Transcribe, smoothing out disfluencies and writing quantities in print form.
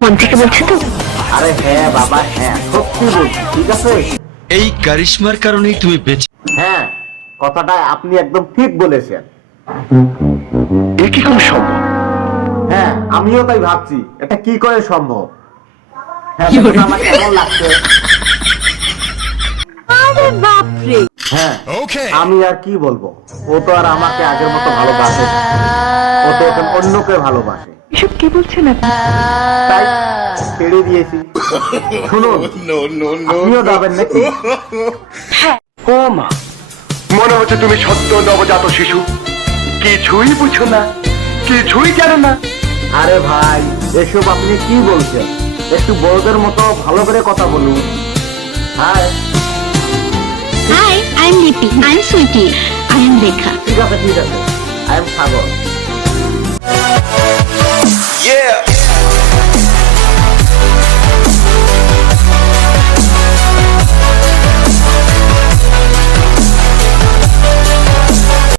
মন থেকে বলছো তো? আরে হ্যাঁ বাবা, হ্যাঁ সত্যি বলছি, ঠিক আছে? এই কারিশমার কারণেই তুমি বেঁচে। হ্যাঁ, কথাটা আপনি একদম ঠিক বলেছেন। এ কি করে সম্ভব? হ্যাঁ, আমিও তাই ভাবছি, এটা কি করে সম্ভব। হ্যাঁ, দেখুন আমার কেমন লাগছে। আরে বাপরে, হ্যাঁ, আমি আর কি বলবো, ও তো আর আমাকে আগের মতো ভালোবাসে না। ও তো এখন অন্যকে ভালোবাসে, এসব কি বলছেন আপনি? তাই ছেড়ে দিয়েছি। শুনুন, আপনিও যাবেন নাকি? ও মা, মনে হচ্ছে তুমি সত্য নবজাত শিশু, কিছুই বুঝো না, কিছুই জানো না। আরে ভাই, এসব আপনি কি বলছেন? একটু বড়দের মতো ভালো করে কথা বলুন। Hi. Hi, I am Lipi, I am Sweety, I am Rekha. ঠিক আছে, ঠিক আছে, আই এম সাগর। Yeah.